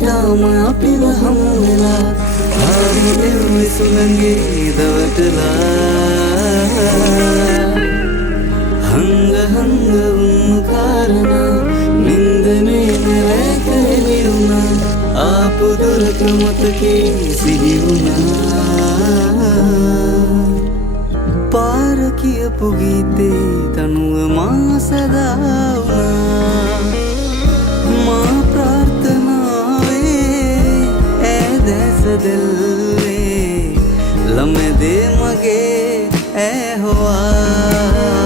තාම අපිව හමු වෙලා ආරි එව්වේ සුළඟේ දවටලා හංග හංග වුණු කාරණා නින්දනේ නැරැක එළි වුණා ආපු දුරක මතකේ සිහි වුණා පාර කියපු ගීතේ තනුව මා සදා වුණා මා ප්‍රාර්ථනාවේ ඇදැස දෙල්වේ ළමදේ මගේ ඇහුවා